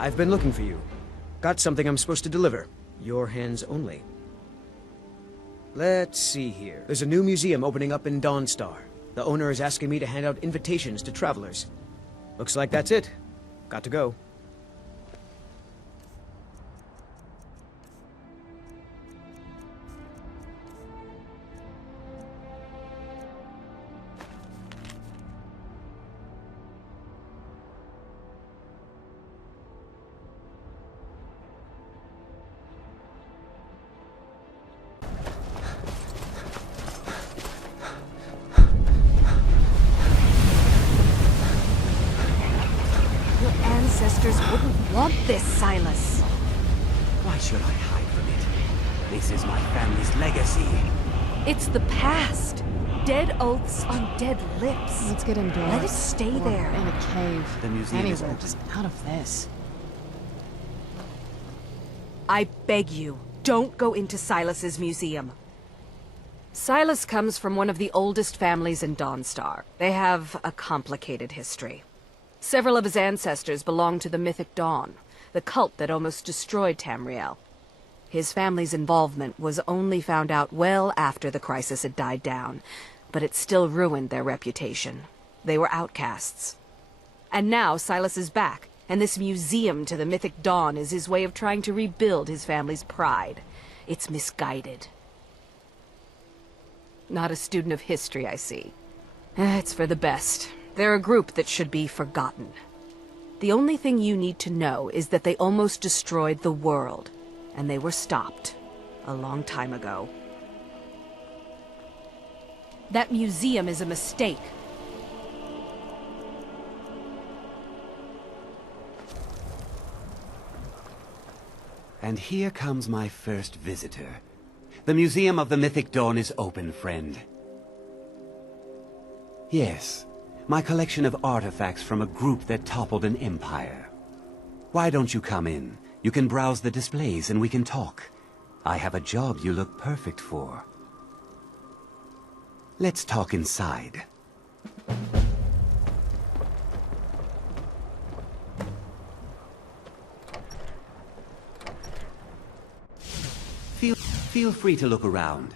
I've been looking for you. Got something I'm supposed to deliver. Your hands only. Let's see here. There's a new museum opening up in Dawnstar. The owner is asking me to hand out invitations to travelers. Looks like that's it. Got to go. Wouldn't want this, Silas. Why should I hide from it? This is my family's legacy. It's the past. Dead oaths on dead lips. Let's get indoors. Let it stay or there. in a cave. The museum is Anywhere, open. just out of this. I beg you, don't go into Silas's museum. Silas comes from one of the oldest families in Dawnstar. They have a complicated history. Several of his ancestors belonged to the Mythic Dawn, the cult that almost destroyed Tamriel. His family's involvement was only found out well after the crisis had died down, but it still ruined their reputation. They were outcasts. And now Silas is back, and this museum to the Mythic Dawn is his way of trying to rebuild his family's pride. It's misguided. Not a student of history, I see. It's for the best. They're a group that should be forgotten. The only thing you need to know is that they almost destroyed the world, and they were stopped a long time ago. That museum is a mistake. And here comes my first visitor. The Museum of the Mythic Dawn is open, friend. Yes. My collection of artifacts from a group that toppled an empire. Why don't you come in? You can browse the displays and we can talk. I have a job you look perfect for. Let's talk inside. Feel free to look around.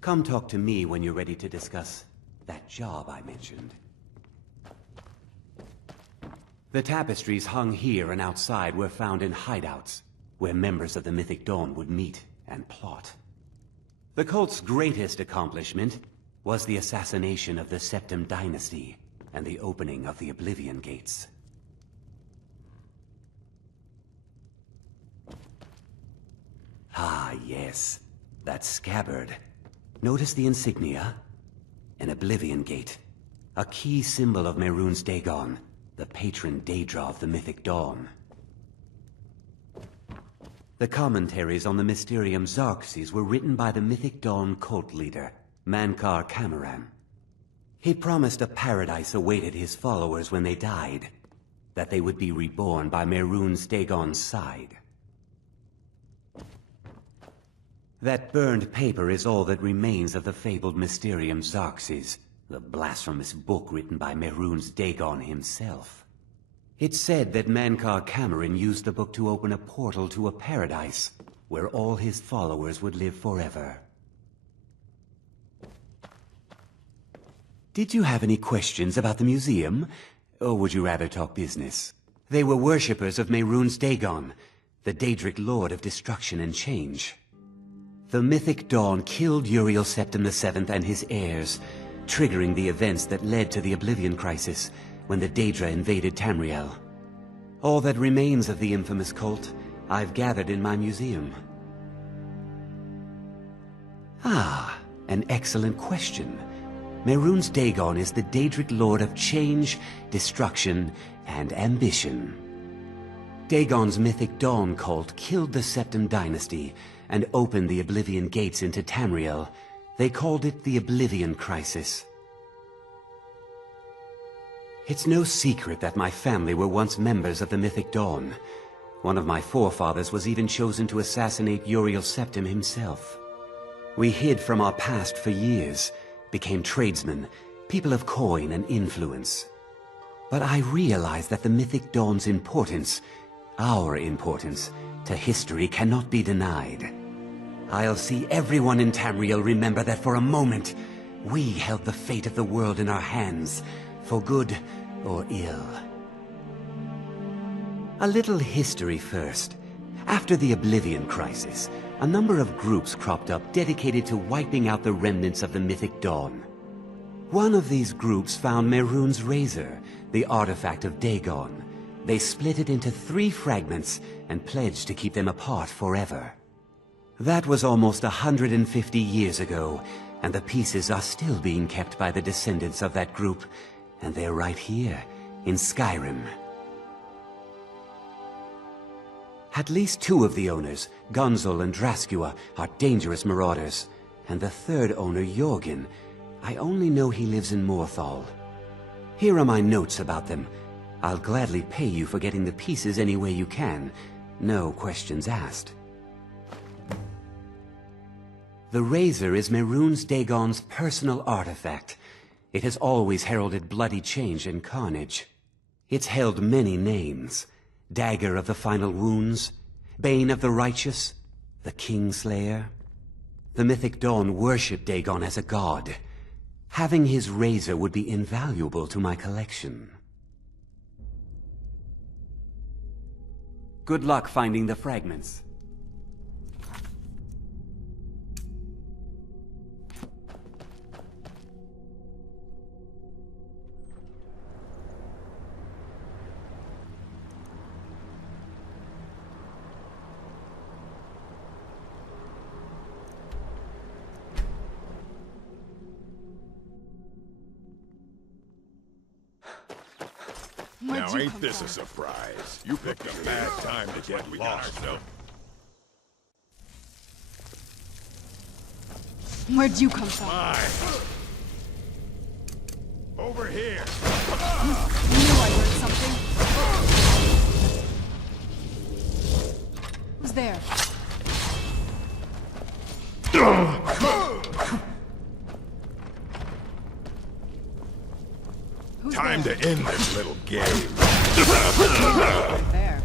Come talk to me when you're ready to discuss that job I mentioned. The tapestries hung here and outside were found in hideouts, where members of the Mythic Dawn would meet and plot. The cult's greatest accomplishment was the assassination of the Septim Dynasty and the opening of the Oblivion Gates. Ah, yes. That scabbard. Notice the insignia? An Oblivion Gate. A key symbol of Mehrunes Dagon, the patron Daedra of the Mythic Dawn. The commentaries on the Mysterium Xarxes were written by the Mythic Dawn cult leader, Mankar Camoran. He promised a paradise awaited his followers when they died, that they would be reborn by Mehrunes Dagon's side. That burned paper is all that remains of the fabled Mysterium Xarxes, the blasphemous book written by Mehrunes Dagon himself. It's said that Mankar Camoran used the book to open a portal to a paradise, where all his followers would live forever. Did you have any questions about the museum? Or would you rather talk business? They were worshippers of Mehrunes Dagon, the Daedric Lord of Destruction and Change. The Mythic Dawn killed Uriel Septim VII and his heirs, triggering the events that led to the Oblivion Crisis when the Daedra invaded Tamriel. All that remains of the infamous cult I've gathered in my museum. Ah, an excellent question. Mehrunes Dagon is the Daedric Lord of Change, Destruction, and Ambition. Dagon's Mythic Dawn cult killed the Septim Dynasty and opened the Oblivion Gates into Tamriel. They called it the Oblivion Crisis. It's no secret that my family were once members of the Mythic Dawn. One of my forefathers was even chosen to assassinate Uriel Septim himself. We hid from our past for years, became tradesmen, people of coin and influence. But I realized that the Mythic Dawn's importance Our importance to history cannot be denied. I'll see everyone in Tamriel remember that for a moment, we held the fate of the world in our hands, for good or ill. A little history first. After the Oblivion Crisis, a number of groups cropped up dedicated to wiping out the remnants of the mythic Dawn. One of these groups found Mehrunes' razor, the artifact of Dagon. They split it into 3 fragments and pledged to keep them apart forever. That was almost 150 years ago, and the pieces are still being kept by the descendants of that group, and they're right here, in Skyrim. At least 2 of the owners, Gunzel and Draskua, are dangerous marauders, and the 3rd owner, Jorgen, I only know he lives in Morthal. Here are my notes about them. I'll gladly pay you for getting the pieces any way you can. No questions asked. The razor is Mehrunes Dagon's personal artifact. It has always heralded bloody change and carnage. It's held many names. Dagger of the Final Wounds, Bane of the Righteous, the Kingslayer. The mythic Dawn worshipped Dagon as a god. Having his razor would be invaluable to my collection. Good luck finding the fragments. Now ain't this a surprise? You picked a bad time to get lost. Where'd you come from? Over here. I knew I heard something. Who's there? Time to end this little game. Right there.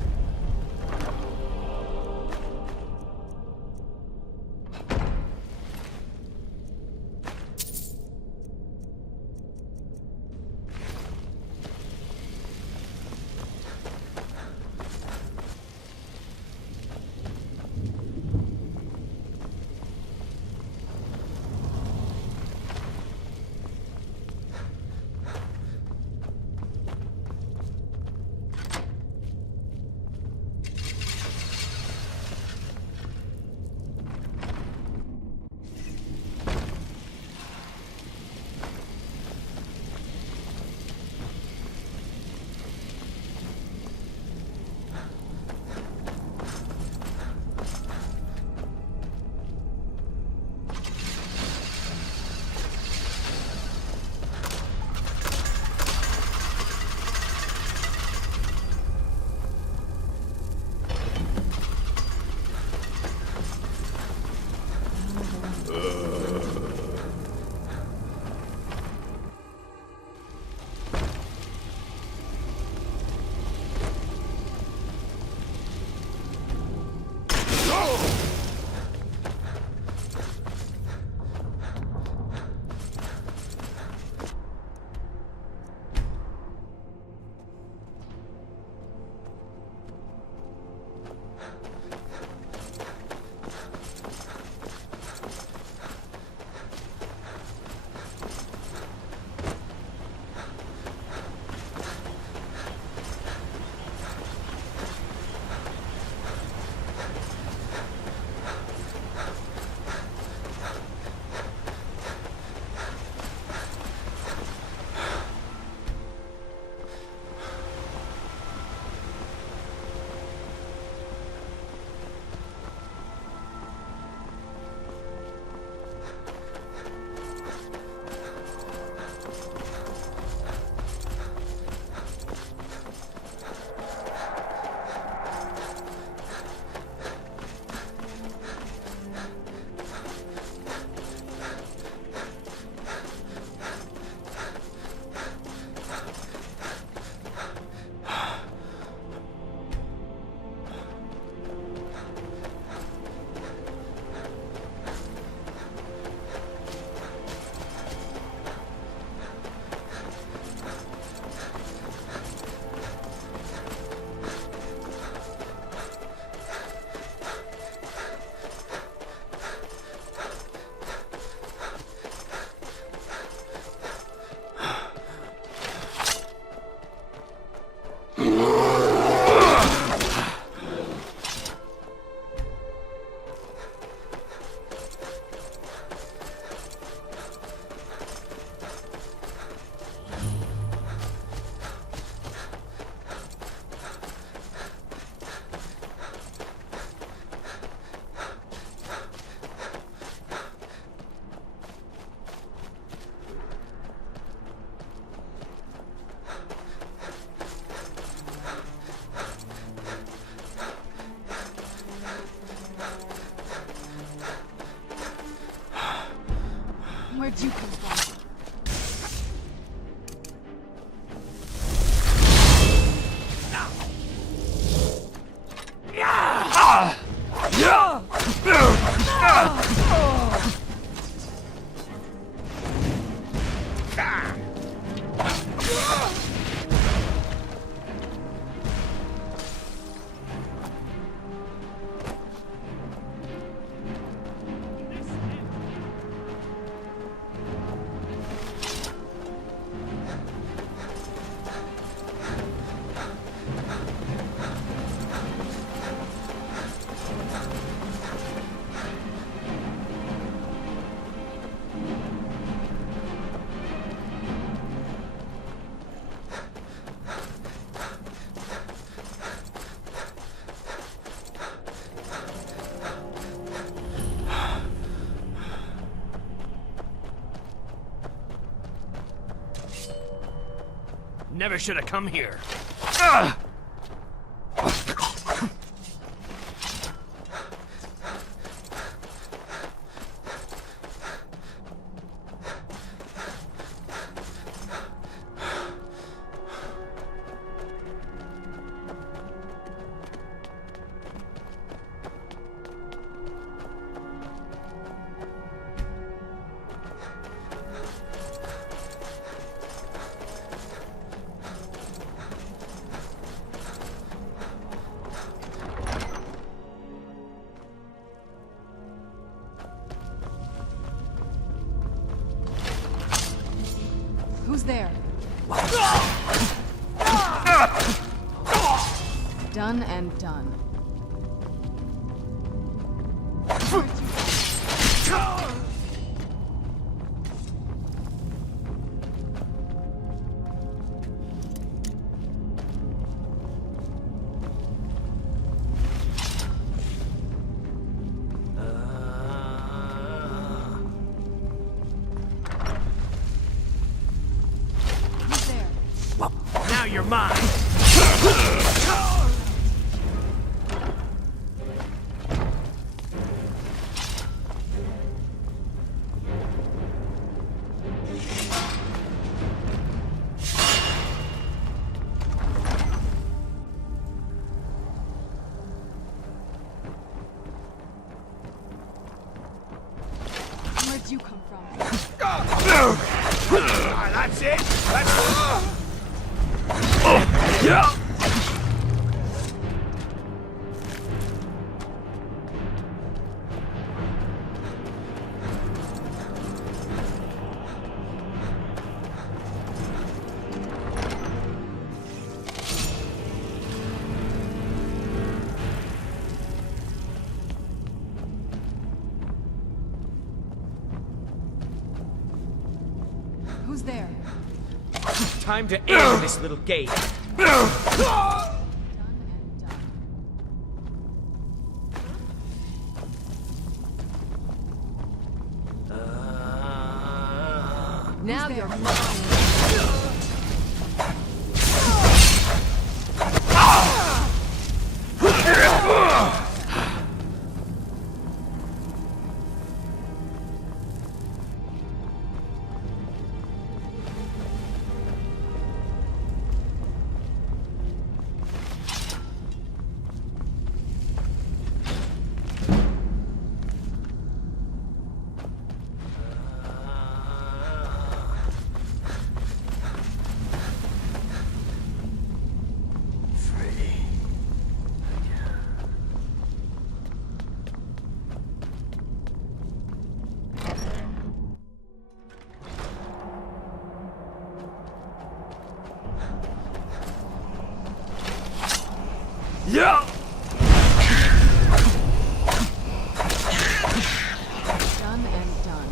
Where'd you come from? Never should have come here. Who's there? Done and done. Now you're mine. Where'd you come from? That's it. Yeah. Who's there? Time to end this little game. Done and done. Now you're mine. Yeah. Done and done.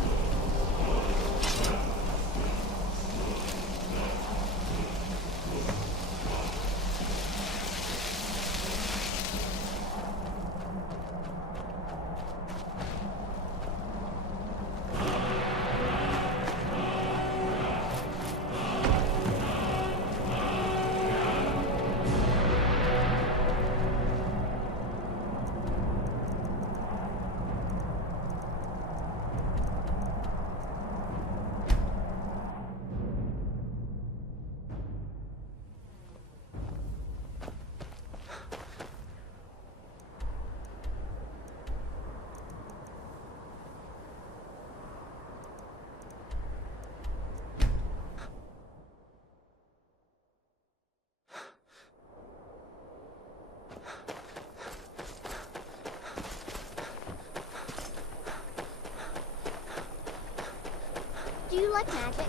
Do you like magic?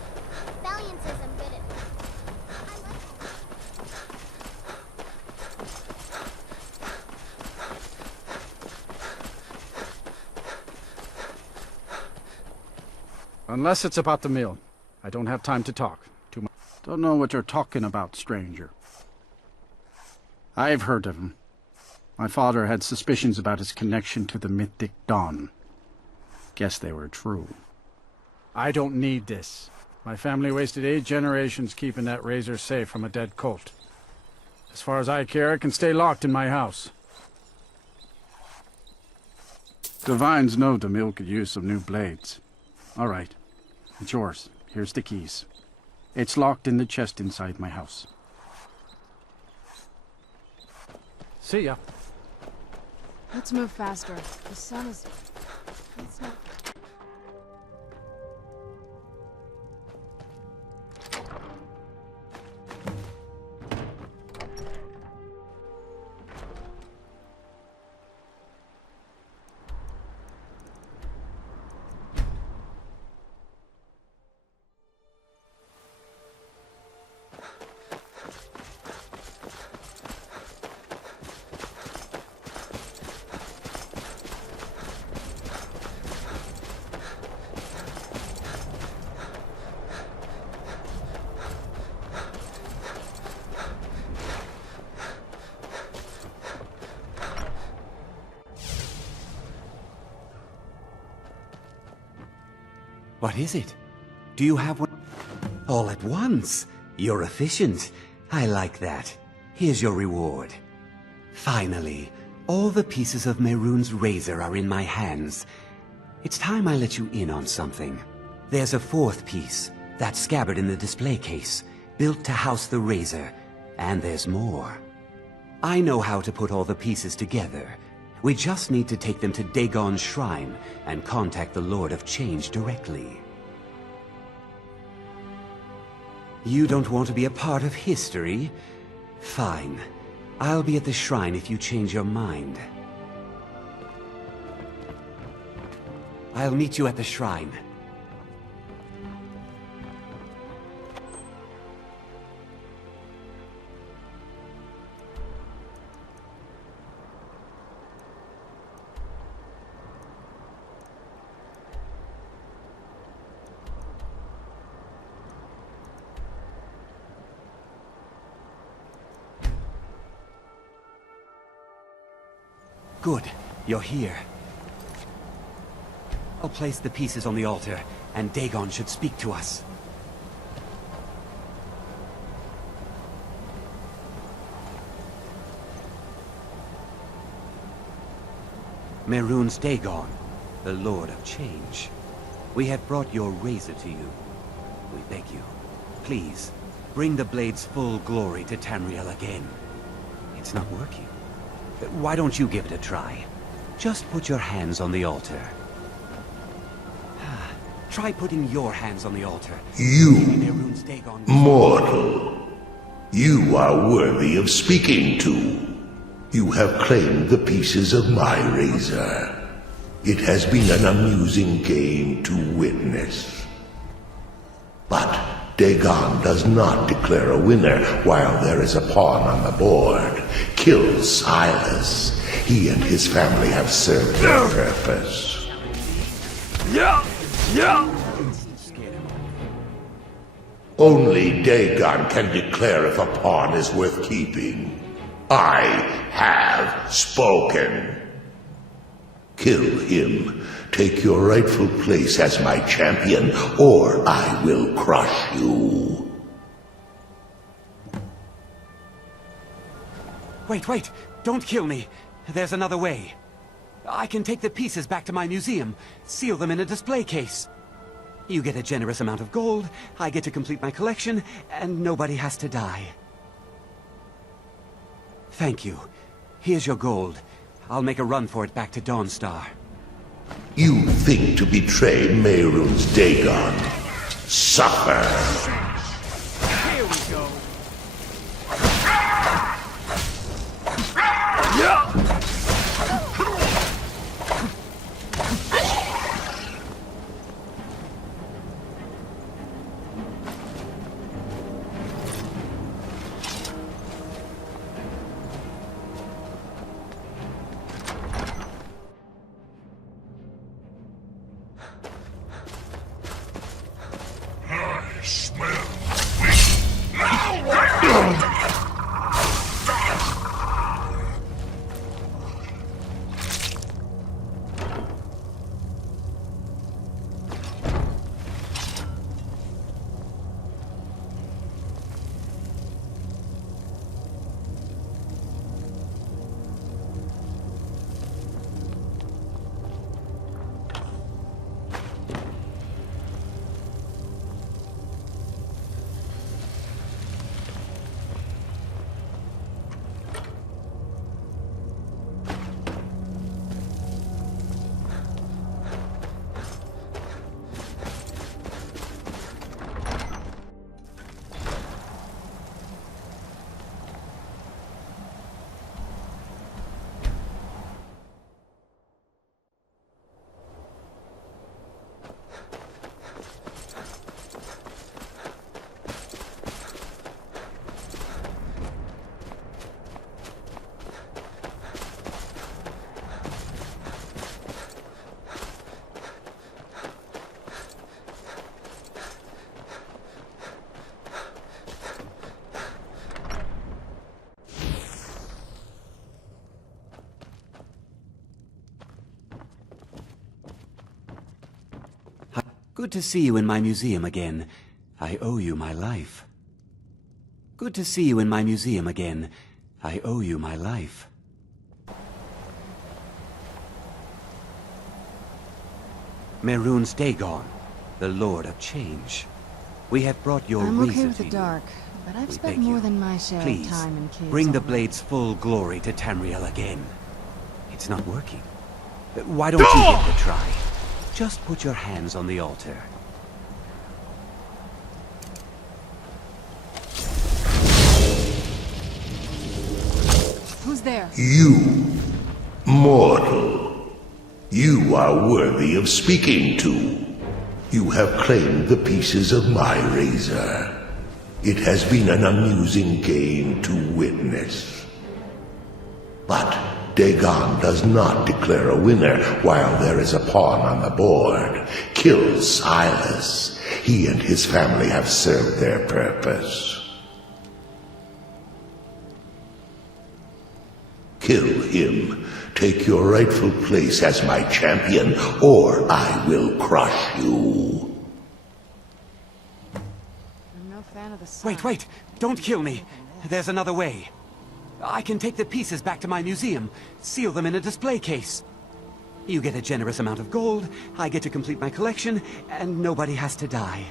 Valiant says I'm good at it. I like Unless it's about the mill. I don't have time to talk. Too much. Don't know what you're talking about, stranger. I've heard of him. My father had suspicions about his connection to the mythic dawn. Guess they were true. I don't need this. My family wasted 8 generations keeping that razor safe from a dead cult. As far as I care, it can stay locked in my house. Divines know the mill could use some new blades. All right. It's yours. Here's the keys. It's locked in the chest inside my house. See ya. Let's move faster. The sun is... It's not... What is it? Do you have one? All at once? You're efficient. I like that. Here's your reward. Finally, all the pieces of Mehrunes' razor are in my hands. It's time I let you in on something. There's a 4th piece, that scabbard in the display case, built to house the razor. And there's more. I know how to put all the pieces together. We just need to take them to Dagon's shrine and contact the Lord of Change directly. You don't want to be a part of history? Fine. I'll be at the shrine if you change your mind. I'll meet you at the shrine. Good. You're here. I'll place the pieces on the altar, and Dagon should speak to us. Mehrunes Dagon, the Lord of Change. We have brought your razor to you. We beg you, please, bring the blade's full glory to Tamriel again. It's not working. Why don't you give it a try? Just put your hands on the altar. Try putting your hands on the altar. You, Mehrunes Dagon, mortal, you are worthy of speaking to. You have claimed the pieces of my razor. It has been an amusing game to witness. But Dagon does not declare a winner while there is a pawn on the board. Kill Silas. He and his family have served their purpose. Only Dagon can declare if a pawn is worth keeping. I have spoken. Kill him. Take your rightful place as my champion, or I will crush you. Wait! Don't kill me! There's another way. I can take the pieces back to my museum, seal them in a display case. You get a generous amount of gold, I get to complete my collection, and nobody has to die. Thank you. Here's your gold. I'll make a run for it back to Dawnstar. You think to betray Mehrunes Dagon. Suffer! Here we go. Good to see you in my museum again. I owe you my life. Good to see you in my museum again. I owe you my life. Mehrunes Dagon, the Lord of Change. We have brought your I'm razor okay with to the you. dark, but I've We spent beg more you, than my share please, of time in caves. bring the already. blade's full glory to Tamriel again. It's not working. Why don't you give it a try? Just put your hands on the altar. Who's there? You, mortal. You are worthy of speaking to. You have claimed the pieces of my razor. It has been an amusing game to witness. But Dagon does not declare a winner while there is a pawn on the board. Kill Silas. He and his family have served their purpose. Kill him. Take your rightful place as my champion, or I will crush you. I'm no fan of the sun. Wait! Don't kill me! There's another way. I can take the pieces back to my museum, seal them in a display case. You get a generous amount of gold, I get to complete my collection, and nobody has to die.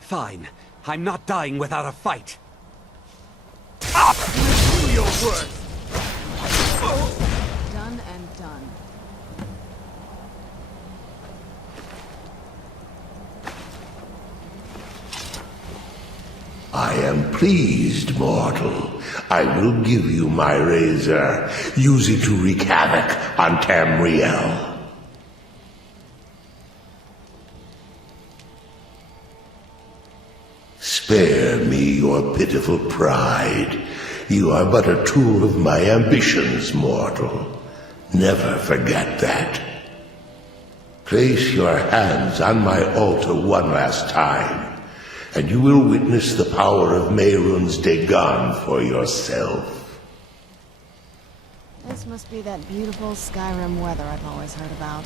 Fine. I'm not dying without a fight. Do your work. Done and done. I am pleased, mortal. I will give you my razor. Use it to wreak havoc on Tamriel. Spare me your pitiful pride. You are but a tool of my ambitions, mortal. Never forget that. Place your hands on my altar one last time, and you will witness the power of Mehrunes Dagon for yourself. This must be that beautiful Skyrim weather I've always heard about.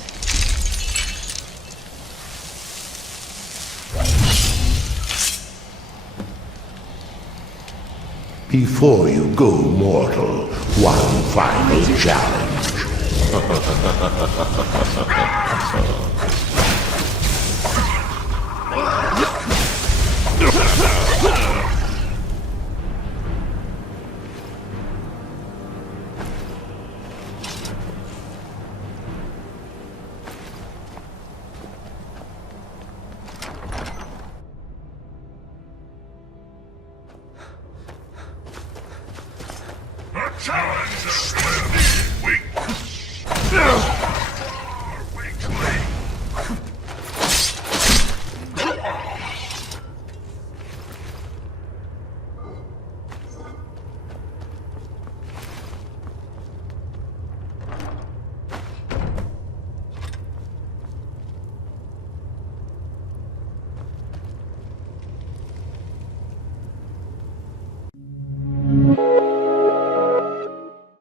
Before you go, mortal, one final challenge.